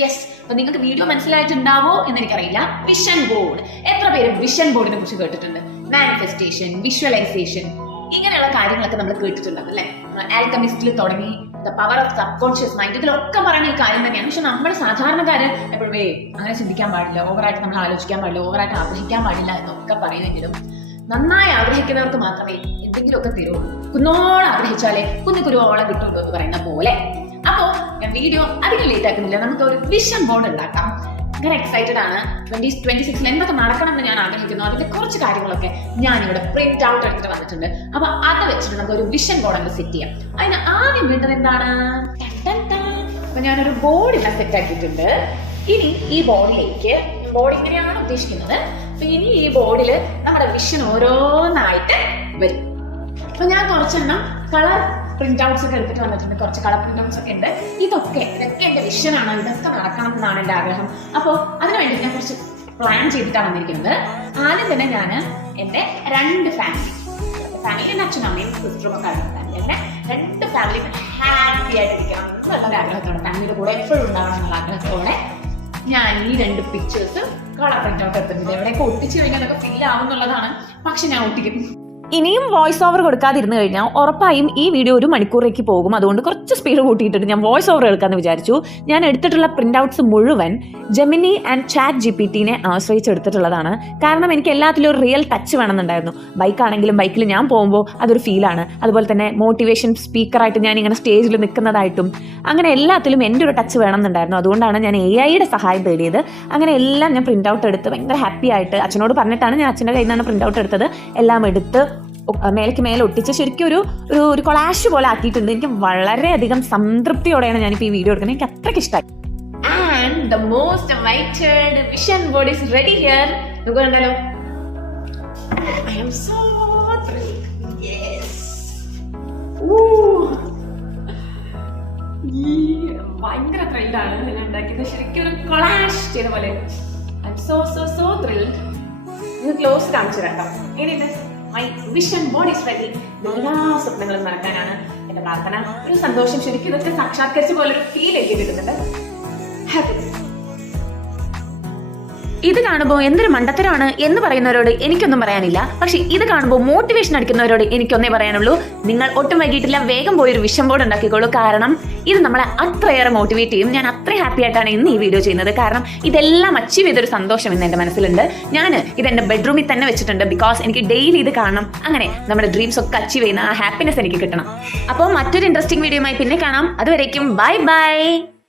Yes, അപ്പൊ നിങ്ങൾക്ക് video മനസ്സിലായിട്ടുണ്ടാവോ എന്ന് എനിക്കറിയില്ല. വിഷൻ ബോർഡ്, എത്ര പേര് വിഷൻ ബോർഡിനെ കുറിച്ച് കേട്ടിട്ടുണ്ട്? മാനിഫെസ്റ്റേഷൻ, വിഷ്വലൈസേഷൻ, ഇങ്ങനെയുള്ള കാര്യങ്ങളൊക്കെ നമ്മൾ കേട്ടിട്ടുണ്ടാവും അല്ലെ. ആൽക്കമിസ്റ്റിൽ തുടങ്ങി the power of sub conscious mind, ഇതിലൊക്കെ പറയുന്ന ഈ കാര്യം തന്നെയാണ്. പക്ഷെ നമ്മൾ സാധാരണക്കാര് എപ്പോഴും അങ്ങനെ ചിന്തിക്കാൻ പാടില്ല, ഓവറായിട്ട് നമ്മൾ ആലോചിക്കാൻ പാടില്ല, ഓവറായിട്ട് ആഗ്രഹിക്കാൻ പാടില്ല എന്നൊക്കെ പറയുമെങ്കിലും നന്നായി ആഗ്രഹിക്കുന്നവർക്ക് മാത്രമേ എന്തെങ്കിലുമൊക്കെ തരുള്ളൂ. കുന്നോളം ആഗ്രഹിച്ചാലേ കുരുവോളം കിട്ടുള്ളൂ എന്ന് പറയുന്ന പോലെ. അപ്പോ ഞാൻ വീഡിയോ അധികം ലേറ്റ് ആക്കുന്നില്ല, നമുക്ക് ഒരു വിഷൻ ബോർഡ് ഉണ്ടാക്കാം. അങ്ങനെ എക്സൈറ്റഡ് ആണ്. 2026 എന്തൊക്കെ നടക്കണം എന്ന് ഞാൻ ആഗ്രഹിക്കുന്നു. അതിന്റെ കുറച്ച് കാര്യങ്ങളൊക്കെ ഞാൻ ഇവിടെ പ്രിന്റ് ഔട്ട് എടുത്തിട്ട് വന്നിട്ടുണ്ട്. അപ്പൊ അത് വെച്ചിട്ട് നമുക്ക് ഒരു വിഷൻ ബോർഡ് അങ്ങ് സെറ്റ് ചെയ്യാം. അതിന് ആദ്യം വേണ്ടത് എന്താണ്? അപ്പൊ ഞാനൊരു ബോർഡ് ഇവിടെ സെറ്റ് ആക്കിയിട്ടുണ്ട്. ഇനി ഈ ബോർഡിലേക്ക്, ബോർഡ് ഇങ്ങനെയാണ് ഉദ്ദേശിക്കുന്നത്. അപ്പൊ ഇനി ഈ ബോർഡില് നമ്മുടെ വിഷൻ ഓരോന്നായിട്ട് വരും. അപ്പൊ ഞാൻ കുറച്ചെണ്ണം കളർ പ്രിന്റ് ഔട്ട്സ് ഒക്കെ എടുത്തിട്ട് വന്നിട്ടുണ്ട്. കുറച്ച് കളർ പ്രിന്റ് ഔട്ട്സ് ഒക്കെ ഉണ്ട്. ഇതൊക്കെ എന്റെ വിഷനാണ്, ഇതൊക്കെ നടക്കണം എന്നാണ് എന്റെ ആഗ്രഹം. അപ്പോൾ അതിനു വേണ്ടി ഞാൻ കുറച്ച് പ്ലാൻ ചെയ്തിട്ടാണ് വന്നിരിക്കുന്നത്. ആദ്യം തന്നെ ഞാൻ എന്റെ 2 ഫാമിലി, അച്ഛനും അമ്മയും സിസ്റ്ററും ഒക്കെ ആയിരുന്നു ഫാമിലി. അങ്ങനെ 2 ഫാമിലിയും ഹാപ്പി ആയിട്ടിരിക്കണം എന്നുള്ള ആഗ്രഹത്തോടെ, ഫാമിലിയുടെ കൂടെ എപ്പോഴും ഉണ്ടാവണം എന്നുള്ള ആഗ്രഹത്തോടെ ഞാൻ ഈ 2 പിക്ചേഴ്സ് കളർ പ്രിന്റ് ഔട്ട് എടുത്തിട്ടുണ്ട്. എവിടെയൊക്കെ ഒട്ടിച്ചു കഴിഞ്ഞാൽ അതൊക്കെ ഫീൽ ആവുന്നുള്ളതാണ്, പക്ഷെ ഞാൻ ഒട്ടിക്കും. ഇനിയും വോയിസ് ഓവർ കൊടുക്കാതിരുന്നു കഴിഞ്ഞാൽ ഉറപ്പായും ഈ വീഡിയോ 1 മണിക്കൂറേക്ക് പോകും. അതുകൊണ്ട് കുറച്ച് സ്പീഡ് കൂട്ടിയിട്ടിട്ട് ഞാൻ വോയിസ് ഓവർ എടുക്കാമെന്ന് വിചാരിച്ചു. ഞാൻ എടുത്തിട്ടുള്ള പ്രിന്റ് ഔട്ട്സ് മുഴുവൻ ജെമിനി ആൻഡ് ചാറ്റ് GPT-നെ ആശ്രയിച്ച് എടുത്തിട്ടുള്ളതാണ്. കാരണം എനിക്ക് എല്ലാത്തിലും ഒരു റിയൽ ടച്ച് വേണമെന്നുണ്ടായിരുന്നു. ബൈക്കാണെങ്കിലും ബൈക്കിൽ ഞാൻ പോകുമ്പോൾ അതൊരു ഫീലാണ്. അതുപോലെ തന്നെ മോട്ടിവേഷൻ സ്പീക്കറായിട്ട് ഞാൻ ഇങ്ങനെ സ്റ്റേജിൽ നിൽക്കുന്നതായിട്ടും അങ്ങനെ എല്ലാത്തിലും എൻ്റെ ഒരു ടച്ച് വേണമെന്നുണ്ടായിരുന്നു. അതുകൊണ്ടാണ് ഞാൻ AI-യുടെ സഹായം തേടിയത്. അങ്ങനെ എല്ലാം ഞാൻ പ്രിന്റ് ഔട്ട് എടുത്ത് ഭയങ്കര ഹാപ്പി ആയിട്ട് അച്ഛനോട് പറഞ്ഞിട്ടാണ് ഞാൻ അച്ഛൻ്റെ കയ്യിൽ നിന്നാണ് പ്രിന്റ് ഔട്ട് എടുത്തത്. എല്ലാം എടുത്ത് മേലേക്ക് മേലെ ഒട്ടിച്ച് ശരിക്കും ഒരു കൊളാഷ് പോലെ ആക്കിയിട്ടുണ്ട്. എനിക്ക് വളരെയധികം സംതൃപ്തിയോടെയാണ് ഞാനിപ്പോൾ ഈ വീഡിയോ എടുക്കുന്നത്. എനിക്ക് അത്രയ്ക്ക് ഇഷ്ടമായി. And the most awaited vision board is ready here. നമുക്ക് കണ്ടാലോ? I am so thrilled. Yes. ഭയങ്കര ത്രില്ലാണ് ഞാൻ ഉണ്ടാക്കിയത്. ശരിക്കും ഒരു കൊളാഷ് ചെയ്ത പോലെ. I am so thrilled. ഇത് ക്ലോസ് കാണിച്ചു കേട്ടോ. എങ്ങനെയുണ്ട്? My vision board is ready. എല്ലാ സ്വപ്നങ്ങളും നടക്കാനാണ് എന്റെ പ്രാർത്ഥന. ഒരു സന്തോഷം, ശരിക്കും ഇതൊക്കെ സാക്ഷാത്കരിച്ച പോലെ ഒരു ഫീൽ എനിക്ക് കിട്ടുന്നുണ്ട്. ഹാപ്പി. ഇത് കാണുമ്പോൾ എന്തൊരു മണ്ടത്തരമാണ് എന്ന് പറയുന്നവരോട് എനിക്കൊന്നും പറയാനില്ല. പക്ഷെ ഇത് കാണുമ്പോൾ മോട്ടിവേഷൻ അടിക്കുന്നവരോട് എനിക്കൊന്നേ പറയാനുള്ളൂ. നിങ്ങൾ ഒട്ടും വൈകിട്ടില്ല, വേഗം പോയൊരു വിഷൻ ബോർഡ് ഉണ്ടാക്കിക്കോളൂ. കാരണം ഇത് നമ്മളെ അത്രയേറെ മോട്ടിവേറ്റ് ചെയ്യും. ഞാൻ അത്ര ഹാപ്പി ആയിട്ടാണ് ഇന്ന് ഈ വീഡിയോ ചെയ്യുന്നത്. കാരണം ഇതെല്ലാം അച്ചീവ് ചെയ്തൊരു സന്തോഷം ഇന്ന് എൻ്റെ മനസ്സിലുണ്ട്. ഞാൻ ഇതെൻ്റെ ബെഡ്റൂമിൽ തന്നെ വെച്ചിട്ടുണ്ട്. ബിക്കോസ് എനിക്ക് ഡെയിലി ഇത് കാണണം. അങ്ങനെ നമ്മുടെ ഡ്രീംസ് ഒക്കെ അച്ചീവ് ചെയ്യുന്ന ആ ഹാപ്പിനെസ് എനിക്ക് കിട്ടണം. അപ്പോൾ മറ്റൊരു ഇൻട്രസ്റ്റിംഗ് വീഡിയോയുമായി പിന്നെ കാണാം. അതുവരേക്കും ബൈ ബൈ.